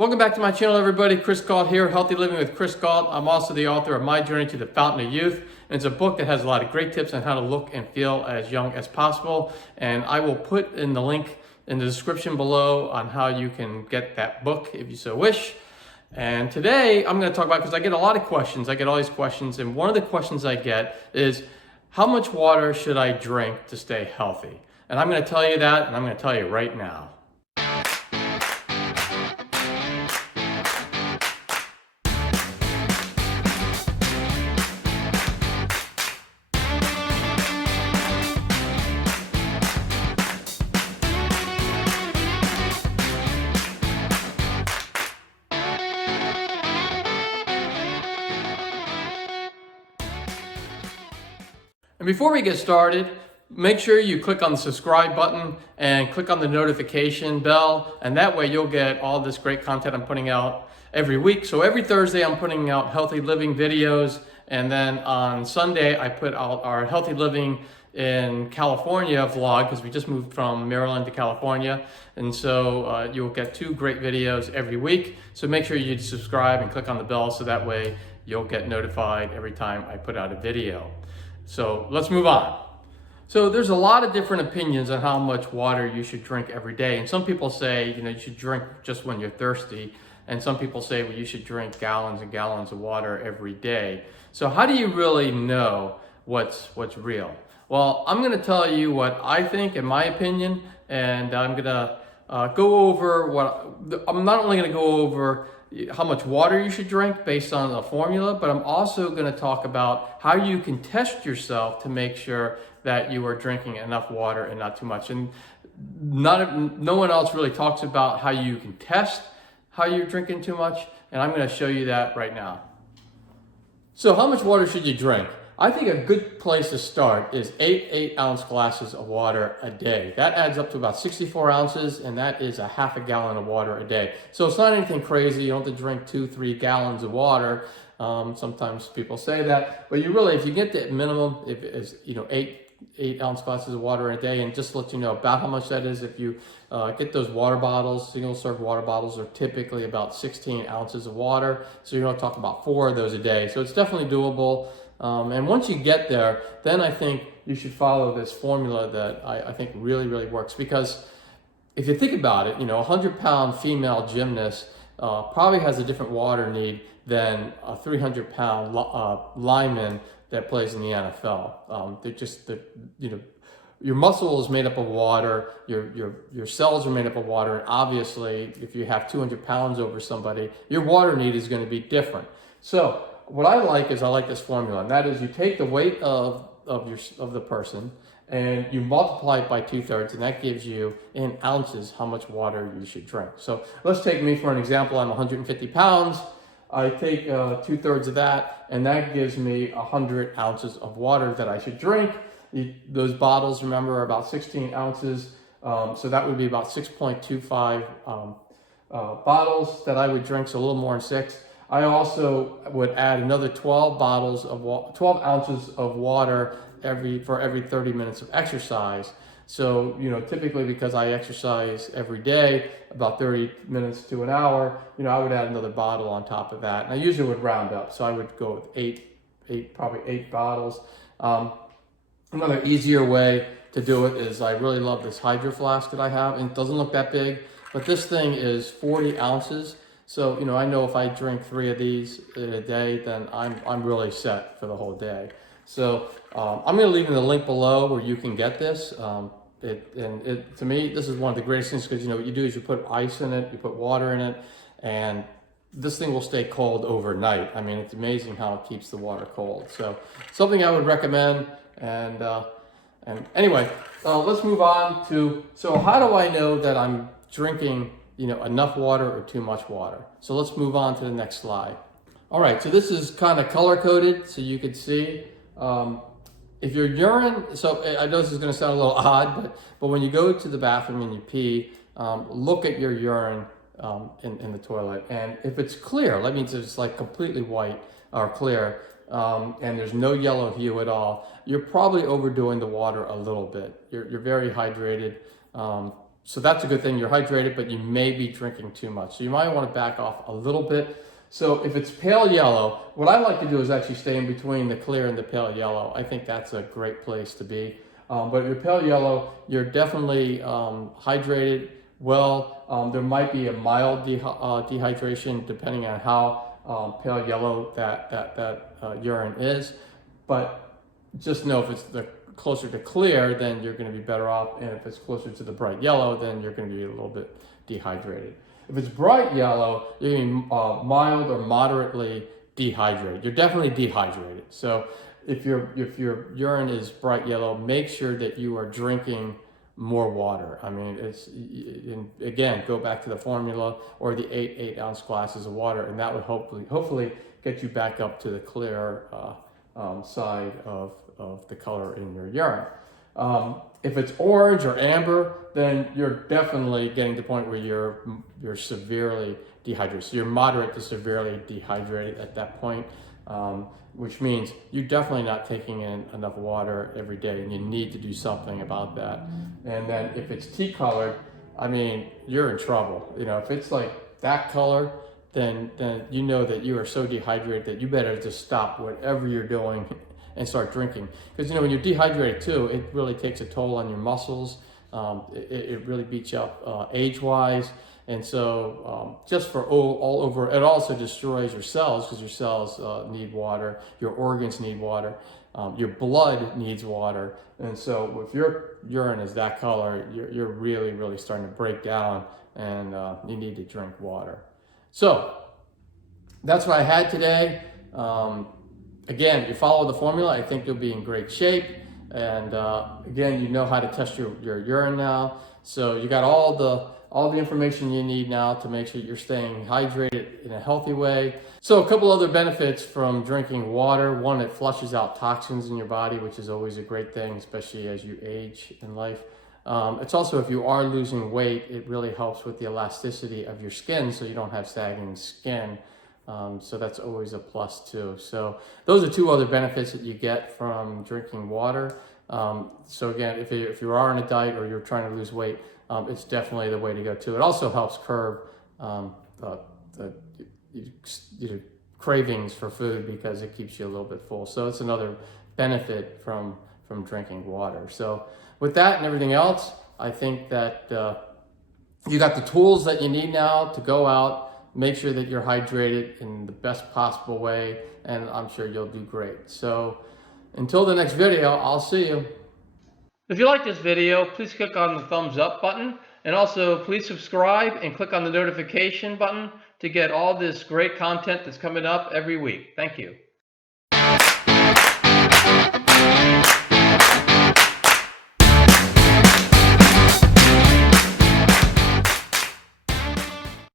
Welcome back to my channel, everybody. Chris Gault here, Healthy Living with Chris Gault. I'm also the author of My Journey to the Fountain of Youth, and it's a book that has a lot of great tips on how to look and feel as young as possible. And I will put in the link in the description below on how you can get that book if you so wish. And today I'm going to talk about, because I get a lot of questions, I get all these questions, and one of the questions I get is, how much water should I drink to stay healthy? And I'm going to tell you that, and I'm going to tell you right now. And before we get started, make sure you click on the subscribe button and click on the notification bell, and that way you'll get all this great content I'm putting out every week. So every Thursday I'm putting out healthy living videos, and then on Sunday I put out our healthy living in California vlog, because we just moved from Maryland to California, and so you'll get two great videos every week. So make sure you subscribe and click on the bell so that way you'll get notified every time I put out a video. So let's move on. So there's a lot of different opinions on how much water you should drink every day. And some people say, you should drink just when you're thirsty. And some people say, well, you should drink gallons and gallons of water every day. So how do you really know what's real? Well, I'm going to tell you what I think, in my opinion, and I'm going to go over I'm not only going to go over how much water you should drink based on a formula, but I'm also going to talk about how you can test yourself to make sure that you are drinking enough water and not too much. And no one else really talks about how you can test how you're drinking too much, and I'm going to show you that right now. So how much water should you drink? I think a good place to start is 8 ounce glasses of water a day. That adds up to about 64 ounces, and that is a half a gallon of water a day. So it's not anything crazy. You don't have to drink 2-3 gallons of water. Sometimes people say that, but if you get the minimum, if it's 8 ounce glasses of water a day, and just to let you know about how much that is, if you get those water bottles, single serve water bottles are typically about 16 ounces of water. So you're not talking about 4 of those a day. So it's definitely doable. And once you get there, then I think you should follow this formula that I think really, really works. Because if you think about it, a 100-pound female gymnast probably has a different water need than a 300-pound lineman that plays in the NFL. Your muscle is made up of water, your cells are made up of water, and obviously if you have 200 pounds over somebody, your water need is going to be different. So what I like this formula, and that is you take the weight of the person and you multiply it by 2/3, and that gives you in ounces how much water you should drink. So let's take me for an example. I'm 150 pounds. I take 2/3 of that, and that gives me 100 ounces of water that I should drink. Those bottles, remember, are about 16 ounces. So that would be about 6.25 bottles that I would drink, so a little more than 6. I also would add another 12 ounces of water for every 30 minutes of exercise. So, typically because I exercise every day, about 30 minutes to an hour, I would add another bottle on top of that. And I usually would round up. So I would go with probably 8 bottles. Another easier way to do it is, I really love this Hydroflask that I have. And it doesn't look that big, but this thing is 40 ounces. So, I know if I drink 3 of these in a day, then I'm really set for the whole day. So I'm going to leave in the link below where you can get this. To me, this is one of the greatest things, because what you do is you put ice in it, you put water in it, and this thing will stay cold overnight. I mean, it's amazing how it keeps the water cold. So something I would recommend. And anyway, let's move on to, so how do I know that I'm drinking enough water or too much water? So let's move on to the next slide. All right, so this is kind of color coded, so you can see if your urine, so I know this is going to sound a little odd, but when you go to the bathroom and you pee, look at your urine in the toilet. And if it's clear, that means it's like completely white or clear, and there's no yellow hue at all, you're probably overdoing the water a little bit. You're very hydrated. So that's a good thing. You're hydrated, but you may be drinking too much. So you might want to back off a little bit. So if it's pale yellow, what I like to do is actually stay in between the clear and the pale yellow. I think that's a great place to be. But if you're pale yellow, you're definitely hydrated well. There might be a mild dehydration depending on how pale yellow that urine is. But just know if it's closer to clear, then you're going to be better off. And if it's closer to the bright yellow, then you're going to be a little bit dehydrated. If it's bright yellow, you're going to be mild or moderately dehydrated. You're definitely dehydrated. So if your urine is bright yellow, make sure that you are drinking more water. I mean, again, go back to the formula or the 8-ounce glasses of water, and that would hopefully get you back up to the clear side of the color in your urine. If it's orange or amber, then you're definitely getting to the point where you're severely dehydrated. So you're moderate to severely dehydrated at that point, which means you're definitely not taking in enough water every day, and you need to do something about that. And then if it's tea colored, I mean, you're in trouble. You know, if it's like that color, then you know that you are so dehydrated that you better just stop whatever you're doing and start drinking. Because, you know, when you're dehydrated too, it really takes a toll on your muscles. It really beats you up age-wise. And so just for all over, it also destroys your cells, because your cells need water, your organs need water, your blood needs water. And so if your urine is that color, you're really, really starting to break down, and you need to drink water. So that's what I had today. Again, you follow the formula, I think you'll be in great shape. And again, you know how to test your urine now. So you got all the information you need now to make sure you're staying hydrated in a healthy way. So a couple other benefits from drinking water. One, it flushes out toxins in your body, which is always a great thing, especially as you age in life. It's also, if you are losing weight, it really helps with the elasticity of your skin, so you don't have sagging skin. So that's always a plus too. So those are two other benefits that you get from drinking water. So again, if you are on a diet or you're trying to lose weight, it's definitely the way to go too. It also helps curb the cravings for food, because it keeps you a little bit full. So it's another benefit from drinking water. So with that and everything else, I think that you got the tools that you need now to go out. Make sure that you're hydrated in the best possible way, and I'm sure you'll do great. So until the next video, I'll see you. If you like this video, please click on the thumbs up button, and also please subscribe and click on the notification button to get all this great content that's coming up every week. Thank you.